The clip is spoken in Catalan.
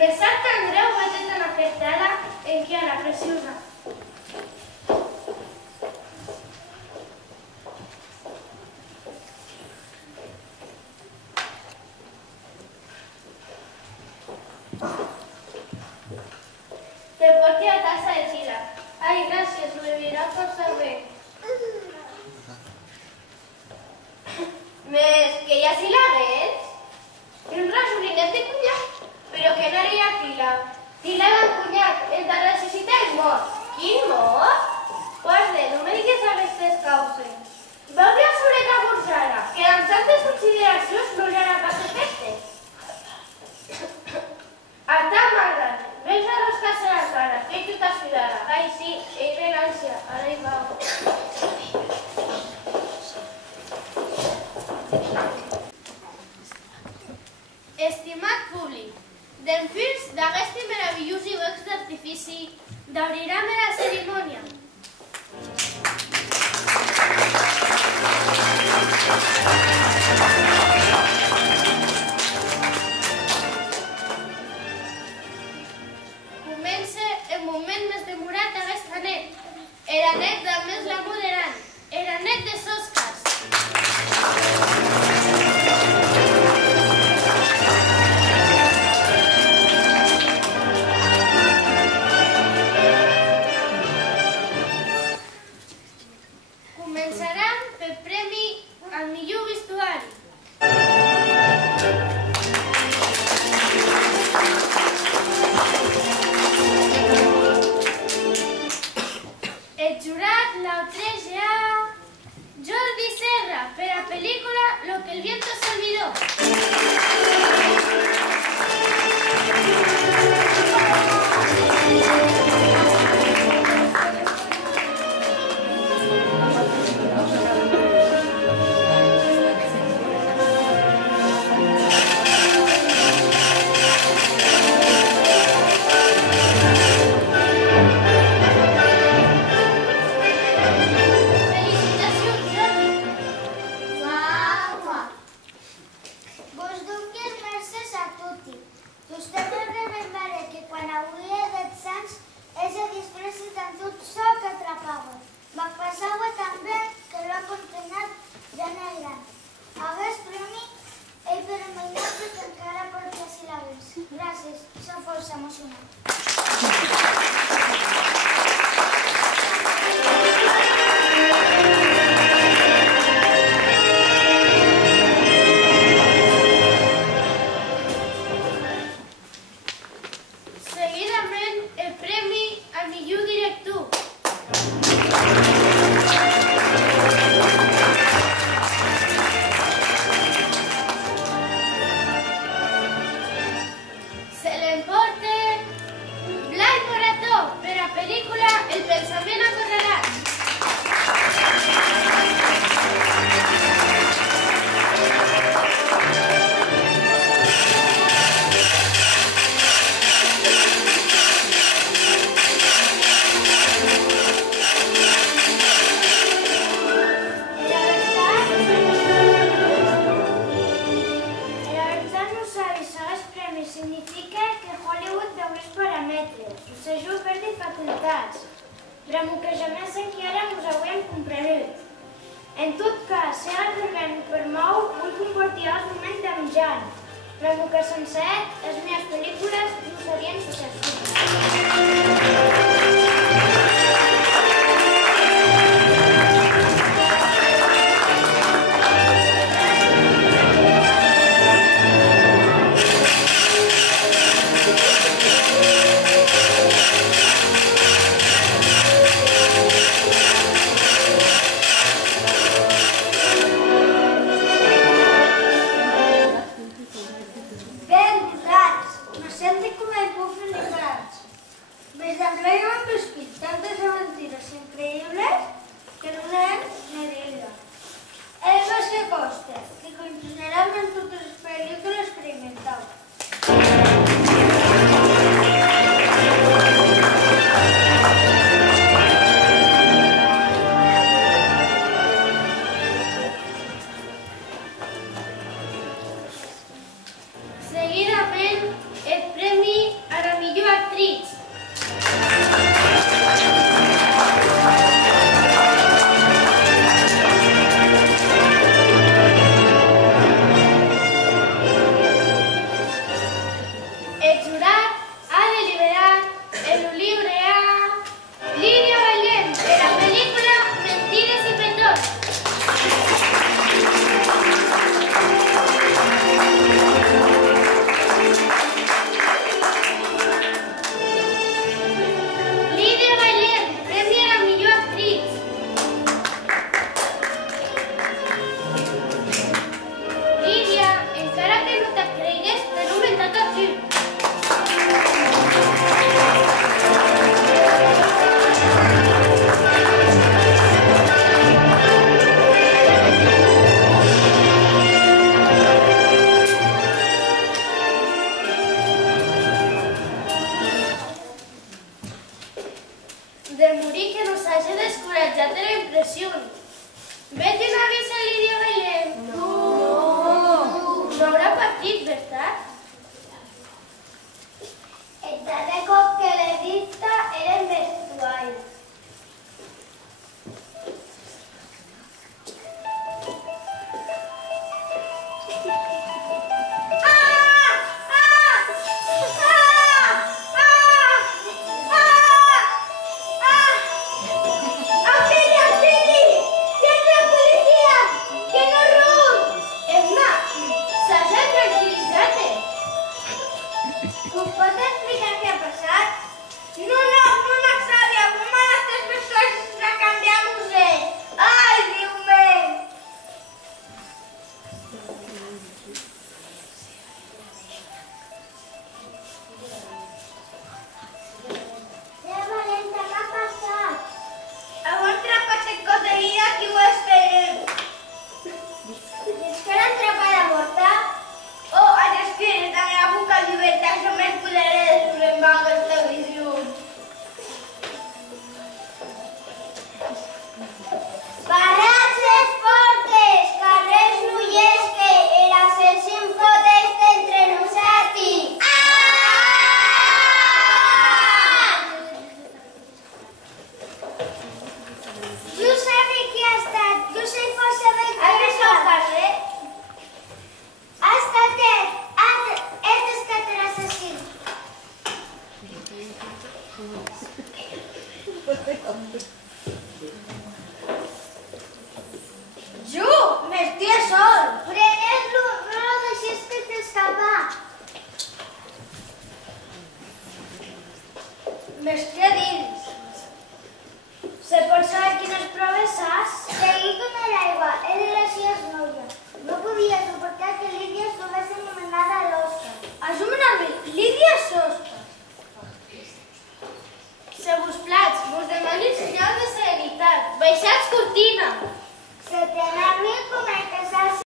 Me sap tan greu veure't tan afectada, Chiara, preciosa. Te porti a casa de Xila. Ai, gràcies, ho bevirà força bé. Més que ja si l'hagués? Un rasolinet de cunyac? Però què anaria a Xila? Xila del cunyac, el de necessita el mort. Quin mort? Pues bé, no me digues aquestes causes. Veu la sobreta borsada, que amb tantes consideracions no li harà pas efecte. Està malgrat, vens a rascar-se la cara, que tu t'has fidada. Ai, sí, ell ve l'ànsia, ara hi va. Estimat públic, d'enfils d'aquest meravellós i bocs d'artifici, d'obrirem la cerimònia. Comença el moment més demorat d'aquesta nit. Era nit del mes la moderant. Era nit de soscas. Començarem pel premi al millor vestuari. El jurat l'autoritza Jordi Serra per la pel·lícula Lo que el viento se olvidó. Felicitacions, Jordi! Vos duques merces a tutti. Vostè pot remembrar que quan avui dels Sants és a disfresses d'en tot so que atrapava. Va passar-ho també que l'ha contenat ja negran. Hagués premi ell per imaginar-se que encara porta síl·labes. Gràcies, som força emocionant. Seguidament, el premi al millor director. Se l'emporta Blai Morató per la pel·lícula El pensament acorralat. Significa que Hollywood deu els paràmetres, us ajut per les facultats, però amb que jamais encara us hauríem comprarut. En tot cas, si ara tornem per nou, vull compartir els moments amb Jan, però amb que sense ell, les meves pel·lícules no serien successfulles.